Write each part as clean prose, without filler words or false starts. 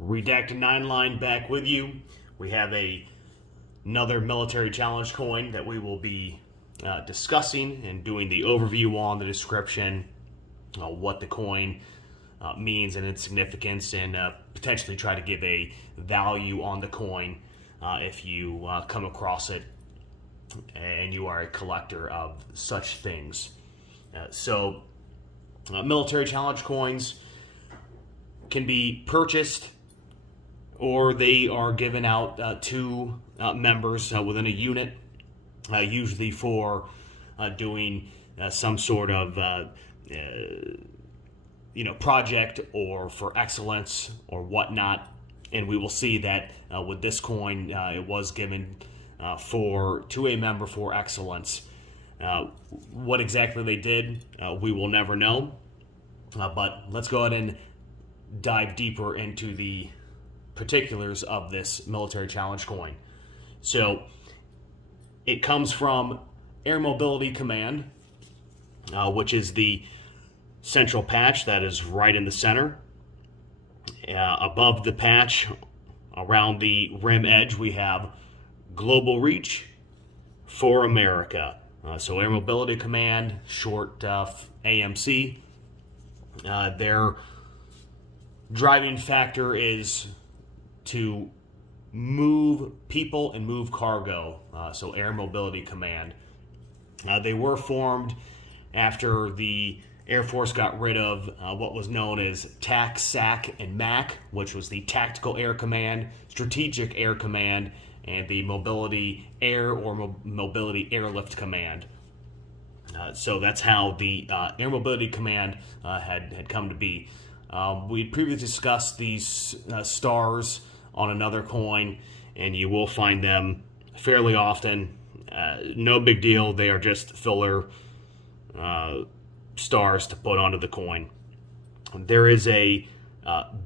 Redacted 9 line back with you. We have another military challenge coin that we will be discussing and doing the overview on, the description, what the coin means and its significance, and potentially try to give a value on the coin if you come across it and you are a collector of such things. Military challenge coins can be purchased or they are given out to members within a unit, usually for doing some sort of project or for excellence or whatnot. And we will see that with this coin, it was given to a member for excellence. What exactly they did, we will never know. But let's go ahead and dive deeper into the particulars of this military challenge coin. So it comes from Air Mobility Command, which is the central patch that is right in the center. Above the patch, around the rim edge, we have Global Reach for America. So Air Mobility Command, short AMC. Their driving factor is to move people and move cargo, so Air Mobility Command. They were formed after the Air Force got rid of what was known as TAC, SAC, and MAC, which was the Tactical Air Command, Strategic Air Command, and the Mobility Air or Mobility Airlift Command. So that's how the Air Mobility Command had come to be. We previously discussed these stars on another coin, and you will find them fairly often. No big deal. They are just filler stars to put onto the coin. There is a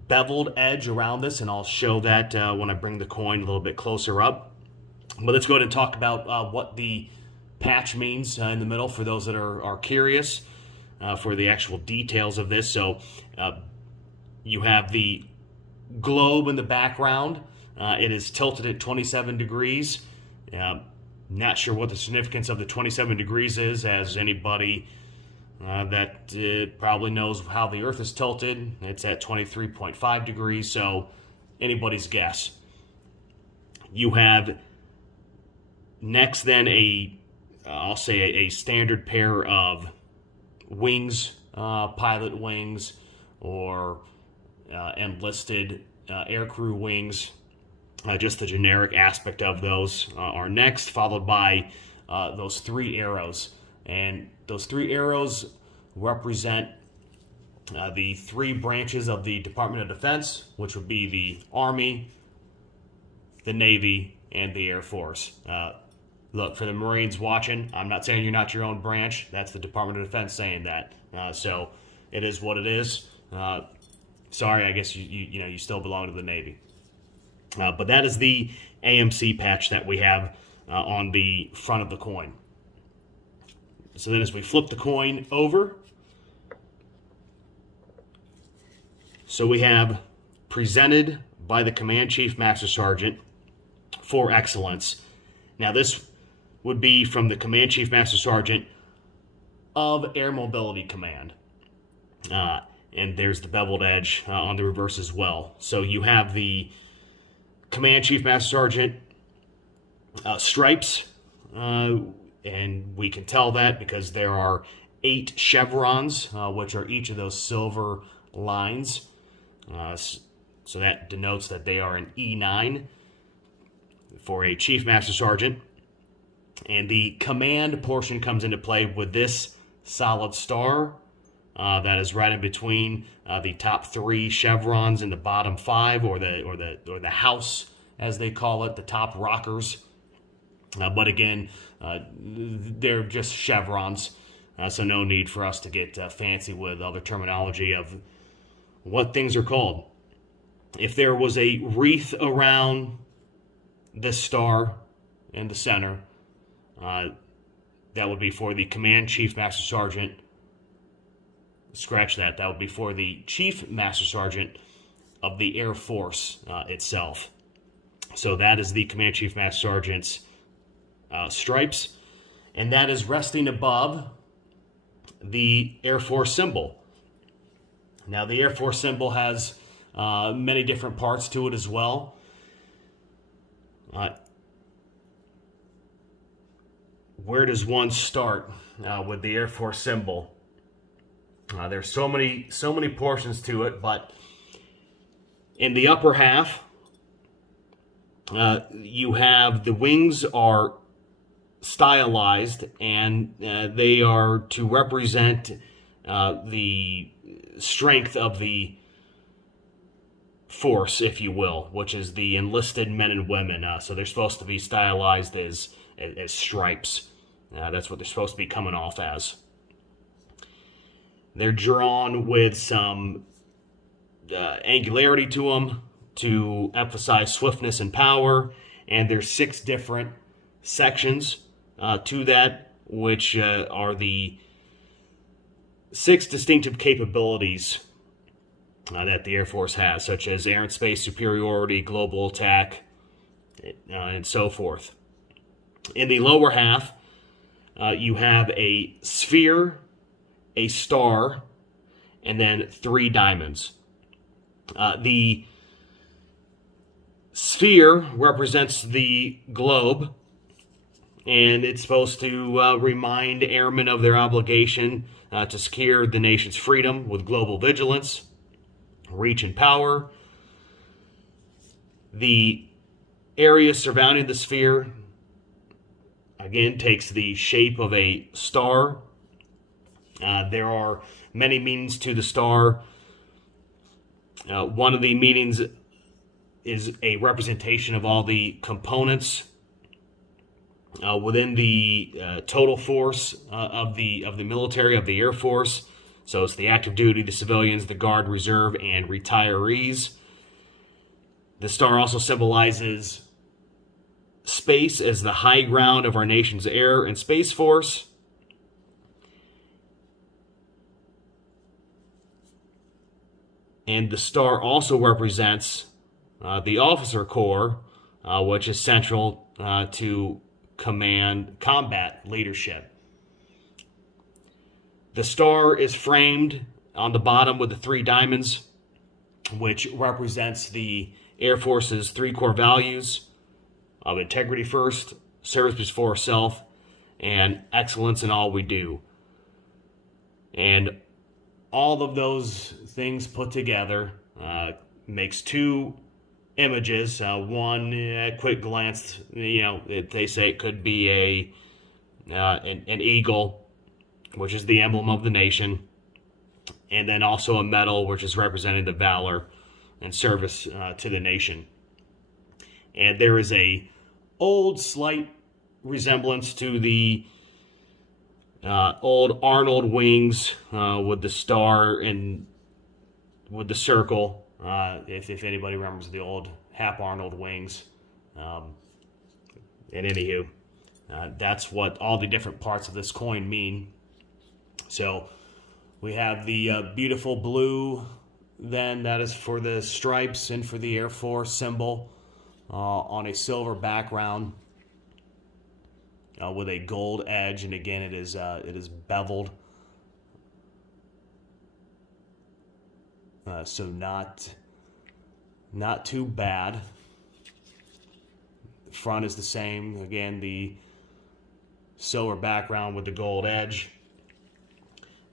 beveled edge around this, and I'll show that when I bring the coin a little bit closer up. But let's go ahead and talk about what the patch means in the middle for those that are curious for the actual details of this. So you have the globe in the background. It is tilted at 27 degrees. Not sure what the significance of the 27 degrees is, as anybody that probably knows how the Earth is tilted. It's at 23.5 degrees, so anybody's guess. You have next then I'll say a standard pair of wings, pilot wings, or enlisted aircrew wings. Just the generic aspect of those are next, followed by those three arrows. And those three arrows represent the three branches of the Department of Defense, which would be the Army, the Navy, and the Air Force. Look, for the Marines watching, I'm not saying you're not your own branch. That's the Department of Defense saying that. So it is what it is. Sorry, I guess you still belong to the Navy. But that is the AMC patch that we have on the front of the coin. So then as we flip the coin over, so we have presented by the Command Chief Master Sergeant for excellence. Now this would be from the Command Chief Master Sergeant of Air Mobility Command. And there's the beveled edge on the reverse as well. So you have the Command Chief Master Sergeant stripes, and we can tell that because there are 8 chevrons, which are each of those silver lines. So that denotes that they are an E9 for a Chief Master Sergeant. And the command portion comes into play with this solid star that is right in between the top 3 chevrons and the bottom 5, or the house as they call it, the top rockers. But again, they're just chevrons, so no need for us to get fancy with other terminology of what things are called. If there was a wreath around this star in the center, that would be for the Command Chief Master Sergeant. Scratch that. That would be for the Chief Master Sergeant of the Air Force itself. So that is the Command Chief Master Sergeant's stripes, and that is resting above the Air Force symbol. Now, the Air Force symbol has many different parts to it as well. Where does one start with the Air Force symbol? There's so many portions to it, but in the upper half, you have the wings are stylized, and they are to represent the strength of the force, if you will, which is the enlisted men and women. So they're supposed to be stylized as stripes. That's what they're supposed to be coming off as. They're drawn with some angularity to them to emphasize swiftness and power, and there's 6 different sections to that, which are the 6 distinctive capabilities that the Air Force has, such as air and space superiority, global attack, and so forth. In the lower half, you have a sphere, a star, and then 3 diamonds. The sphere represents the globe, and it's supposed to remind airmen of their obligation to secure the nation's freedom with global vigilance, reach, and power. The area surrounding the sphere, again, takes the shape of a star. There are many meanings to the star. One of the meanings is a representation of all the components within the total force of the military, of the Air Force. So it's the active duty, the civilians, the Guard, Reserve, and retirees. The star also symbolizes space as the high ground of our nation's air and space force. And the star also represents the officer corps, which is central to combat leadership. The star is framed on the bottom with the 3 diamonds, which represents the Air Force's 3 core values of integrity first, service before self, and excellence in all we do. And all of those things put together makes 2 images. One, at quick glance, they say it could be an eagle, which is the emblem of the nation, and then also a medal, which is representing the valor and service to the nation. And there is a old slight resemblance to the old Arnold wings with the star and with the circle. If anybody remembers the old Hap Arnold wings. And anywho, that's what all the different parts of this coin mean. So we have the beautiful blue, then that is for the stripes and for the Air Force symbol on a silver background with a gold edge, and again it is beveled, so not too bad. The front is the same, again the silver background with the gold edge.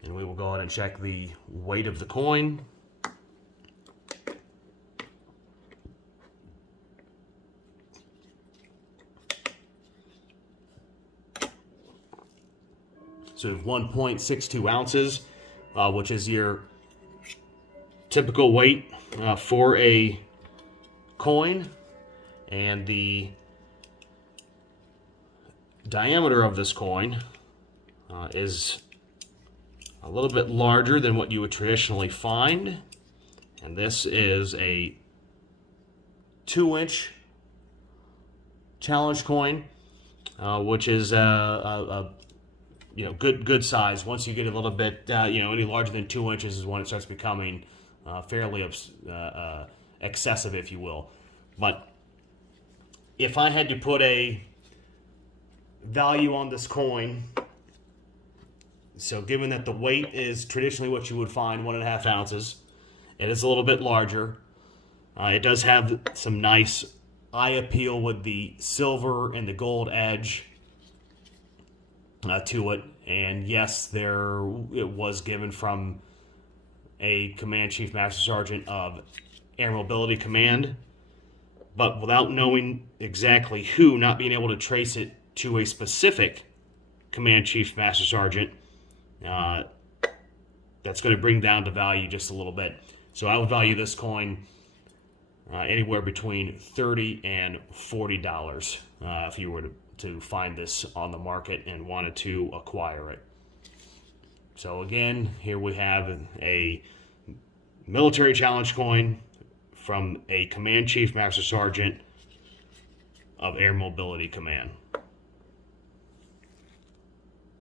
And we will go ahead and check the weight of the coin. So 1.62 ounces, which is your typical weight for a coin. And the diameter of this coin is a little bit larger than what you would traditionally find. And this is a 2-inch challenge coin, which is a good size. Once you get a little bit any larger than 2 inches is when it starts becoming fairly excessive, if you will. But if I had to put a value on this coin, so given that the weight is traditionally what you would find, 1.5 ounces, it is a little bit larger. It does have some nice eye appeal with the silver and the gold edge to it. And yes, it was given from a Command Chief Master Sergeant of Air Mobility Command. But without knowing exactly who, not being able to trace it to a specific Command Chief Master Sergeant, that's going to bring down the value just a little bit. So I would value this coin anywhere between $30 and $40 if you were to find this on the market and wanted to acquire it. So again, here we have a military challenge coin from a Command Chief Master Sergeant of Air Mobility Command.